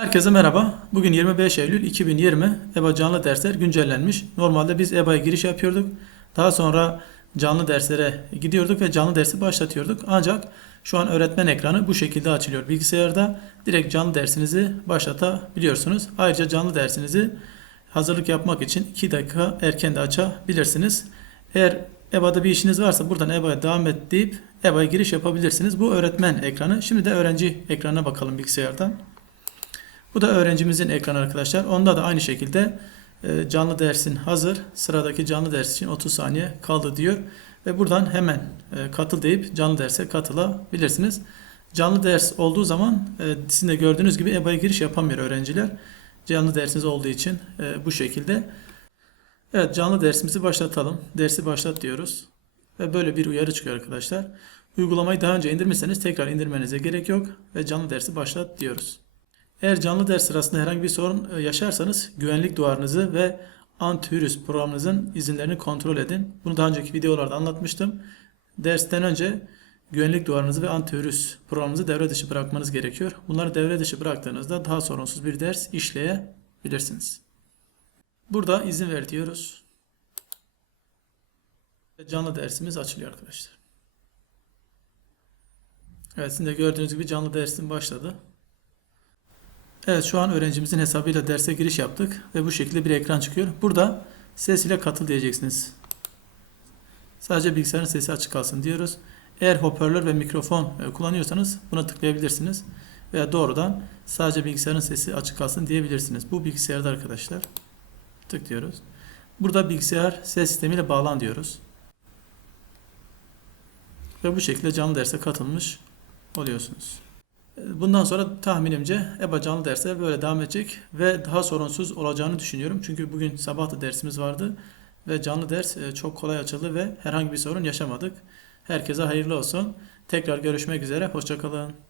Herkese merhaba. Bugün 25 Eylül 2020 EBA canlı dersler güncellenmiş. Normalde biz EBA'ya giriş yapıyorduk. Daha sonra canlı derslere gidiyorduk ve canlı dersi başlatıyorduk. Ancak şu an öğretmen ekranı bu şekilde açılıyor. Bilgisayarda direkt canlı dersinizi başlatabiliyorsunuz. Ayrıca canlı dersinizi hazırlık yapmak için 2 dakika erken de açabilirsiniz. Eğer EBA'da bir işiniz varsa buradan EBA'ya devam et deyip EBA'ya giriş yapabilirsiniz. Bu öğretmen ekranı. Şimdi de öğrenci ekranına bakalım bilgisayardan. Bu da öğrencimizin ekranı arkadaşlar. Onda da aynı şekilde e, canlı dersin hazır. Sıradaki canlı ders için 30 saniye kaldı diyor. Ve buradan hemen e, katıl deyip canlı derse katılabilirsiniz. Canlı ders olduğu zaman e, sizin de gördüğünüz gibi EBA'ya giriş yapamıyor öğrenciler. Canlı dersiniz olduğu için bu şekilde. Evet canlı dersimizi başlatalım. Dersi başlat diyoruz. Ve böyle bir uyarı çıkıyor arkadaşlar. Uygulamayı daha önce indirmişseniz tekrar indirmenize gerek yok. Ve canlı dersi başlat diyoruz. Eğer canlı ders sırasında herhangi bir sorun e, yaşarsanız güvenlik duvarınızı ve antivirüs programınızın izinlerini kontrol edin. Bunu daha önceki videolarda anlatmıştım. Dersten önce güvenlik duvarınızı ve antivirüs programınızı devre dışı bırakmanız gerekiyor. Bunları devre dışı bıraktığınızda daha sorunsuz bir ders işleyebilirsiniz. Burada izin ver diyoruz. Canlı dersimiz açılıyor arkadaşlar. Evet sizin de gördüğünüz gibi canlı dersim başladı. Evet şu an öğrencimizin hesabıyla derse giriş yaptık ve bu şekilde bir ekran çıkıyor. Burada ses ile katıl diyeceksiniz. Sadece bilgisayarın sesi açık kalsın diyoruz. Eğer hoparlör ve mikrofon e, kullanıyorsanız buna tıklayabilirsiniz. Veya doğrudan sadece bilgisayarın sesi açık kalsın diyebilirsiniz. Bu bilgisayarda arkadaşlar. Tıklıyoruz. Burada bilgisayar ses sistemiyle bağlan diyoruz. Ve bu şekilde canlı derse katılmış oluyorsunuz. Bundan sonra tahminimce EBA canlı dersler böyle devam edecek ve daha sorunsuz olacağını düşünüyorum. Çünkü bugün sabah da dersimiz vardı ve canlı ders e, çok kolay açıldı ve herhangi bir sorun yaşamadık. Herkese hayırlı olsun. Tekrar görüşmek üzere. Hoşçakalın.